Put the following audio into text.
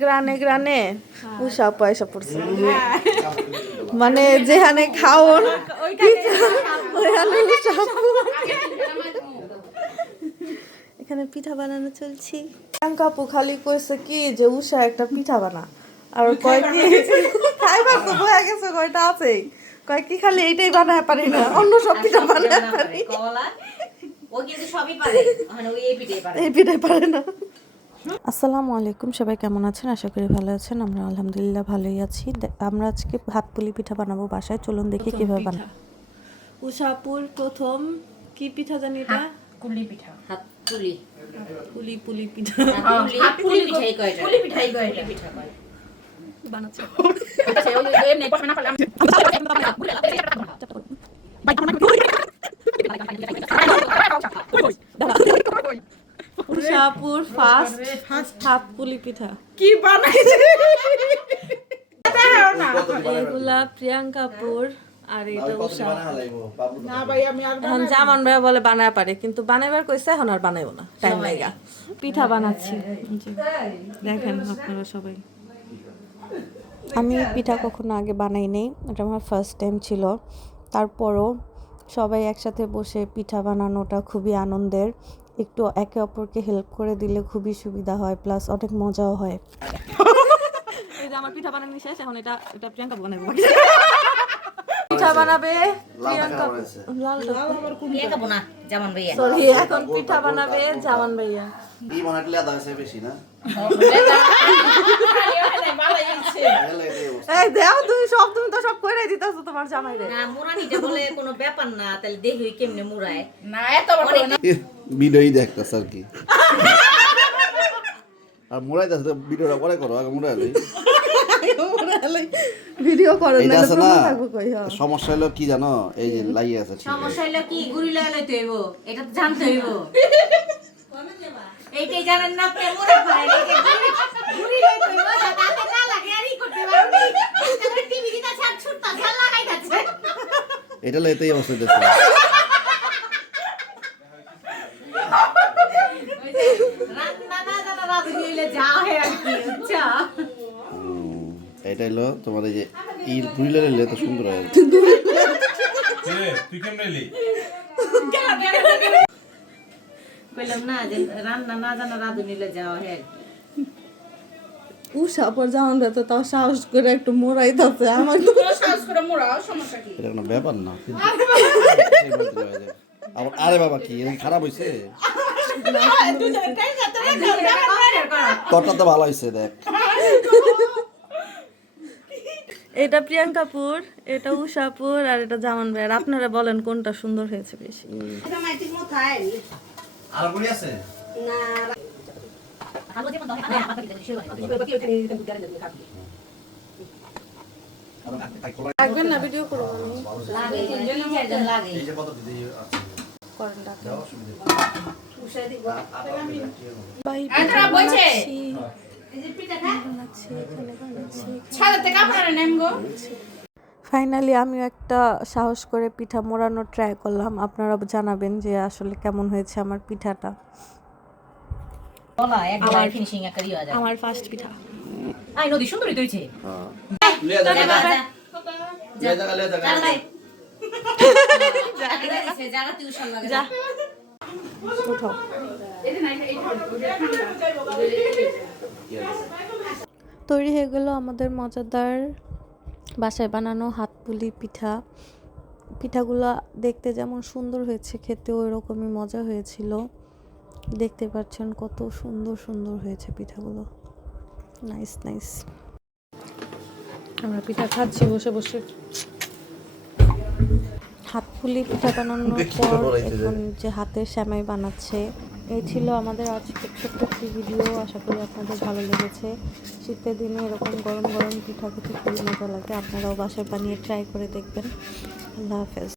গ্রানে গ্রানে উষা পয়সা পড়ছে মানে যেখানে খাওন এখানে পিঠা বানানো চলছে। প্রিয়াঙ্কা আপু খালি কইছে কি যে উষা একটা পিঠা বানা আর কয় কি খাইবার তো হয়ে গেছে কয়টা আছে কয় কি খালি এইটাই বানায় পারি না অন্য সব পিঠা বানায় পারি ও কিন্তু সবই পারে মানে ওই এই পিঠাই পারে এই পিঠাই পারে না। আসসালামু আলাইকুম, সবাই কেমন আছেন? আশা করি ভালো আছেন। আমরা আলহামদুলিল্লাহ ভালোই আছি। আমরা আজকে হাত পুলি পিঠা বানাবো বাসায়। চলুন দেখি কিভাবে বানাবো। উষাপুর প্রথম কি পিঠা জানি এটা? কুলি পিঠা। হাত পুলি পুলি পুলি পিঠা। হাত পুলি পিঠাই কয় এটা। পুলি পিঠাই কয় এটা। পিঠা কয় বানাচ্ছে। আচ্ছা ওই এমনি পছন্দ করলাম। উষাপুর ফার্স্ট হাত পুলি পিঠা কি বানাইছে এগুলা প্রিয়াঙ্কাপুর আর এটা উষা। না ভাই আমি আর এখন জামান ভাই বলে বানায় পারে কিন্তু বানাইবার কইছে এখন আর বানাইবো না, টাইম লাগা। পিঠা বানাচ্ছি দেখেন আপনারা সবাই। আমি পিঠা কখনো আগে বানাই নাই, এটা আমার ফার্স্ট টাইম ছিল। তারপরও সবাই একসাথে বসে পিঠা বানানোটা খুবই আনন্দের। একটু একে অপরকে হেল্প করে দিলে খুবই সুবিধা হয়, প্লাস অনেক মজাও হয়। এই যে আমার পিঠা বানানো শেষ, এখন এটা প্রিয়াঙ্কা বানাবে। পিঠা বানাবে প্রিয়াঙ্কা, প্রিয়াঙ্কা বোনা জামান ভাইয়া। সরি, এখন পিঠা বানাবে জামান ভাইয়া। এই বানাইলে আদা আছে বেশি না? এই দেখো তুমি তো সব কইরাই দিতাছো তোমার জামাইরে। না মুরানিটা বলে কোনো ব্যাপার না, তাহলে দেখি কেমনে মুরায়। না এত বড় না ভিডিওই দেখতাছ আর কি। আর মোড়াই দাস ভিডিওটা পরে করো, আগে মোড়াইলে ভিডিও করো এটা না আছে না। থাকবো কই। হ্যাঁ, সমস্যা হলো কি জানো, এই যে লাগিয়ে আছে। সমস্যা হলো কি গুড়ি লাগাইতে হইব, এটা তো জানতে হইব। এইটাই জানেন না আপনি মুরা পারেন, এই যে গুড়ি লাগাইতে হইব যাতে না লাগে আর ই করতে পারবি। তাহলে টিভি দিটা ছাড় ছুটতা ছাড় লাগাই যাচ্ছে। এটা লাইতেই অবস্থা দেখো। এটা হলো তোমার এই যে ইল গুইলে নিলে তো সুন্দর হয়। তুই কেমন এলি? কইলাম না যে রান্না না জানা রাঁধুনিলে যাওয়া হে। উষা পর জামান ভাই তো তাও সাহস করে একটু মোড়াই দিতে। আমার তো সাহস করে মোড়াও, সমস্যা কি? এটা কোনো ব্যাপার না। আরে বাবা কি এটা খারাপ হইছে? তোরটা তো ভালো হইছে দেখ। এটা প্রিয়াঙ্কাপুর, এটা উষাপুর আর এটা জামান ভাই। আর আপনারা বলেন কোনটা সুন্দর হয়েছে বেশি? আর গুলি আছে? রাখবেন না, ভিডিও করব আমি। লাগে তিনজন চারজন লাগে। এই যে কত দিতে আছে? করেন ডাকে। দাও সুবিধা। উষা দিব। ভাই তোরা বইছে? এই যে পিঠা খা। ছাড়তে কাপড় নেমগো। ফাইনালি আমিও একটা সাহস করে পিঠা মোড়ানোর ট্রাই করলাম। আপনারা জানাবেন যে আসলে কেমন হয়েছে আমার পিঠাটা। বলা একবার ফিনিশিং একটা দিও আজ। আমার ফার্স্ট পিঠা। আই নদী সুন্দরই তো হইছে। হ্যাঁ লিয়া দাও। লিয়া দাও, লিয়া দাও। জায়গা টিউশন লাগে যা উঠাও। তৈরি হয়ে গেল আমাদের মজাদার বাসায় বানানো হাত পুলি পিঠা। পিঠাগুলো দেখতে যেমন সুন্দর হয়েছে, খেতেও এরকমই মজা হয়েছিল। দেখতে পাচ্ছেন কত সুন্দর সুন্দর হয়েছে পিঠাগুলো। Nice nice. আমরা পিঠা খাচ্ছি বসে বসে। হাত পুলি পিঠা বানানোর পর এখন যে হাতের সেমাই বানাচ্ছে। এই ছিল আমাদের আজকে ছোট্ট একটি ভিডিও। আশা করি আপনাদের ভালো লেগেছে। শীতের দিনে এরকম গরম গরম পিঠা খেতে খুবই মজা লাগে। আপনারাও বাসায় বানিয়ে ট্রাই করে দেখবেন। আল্লাহ হাফেজ।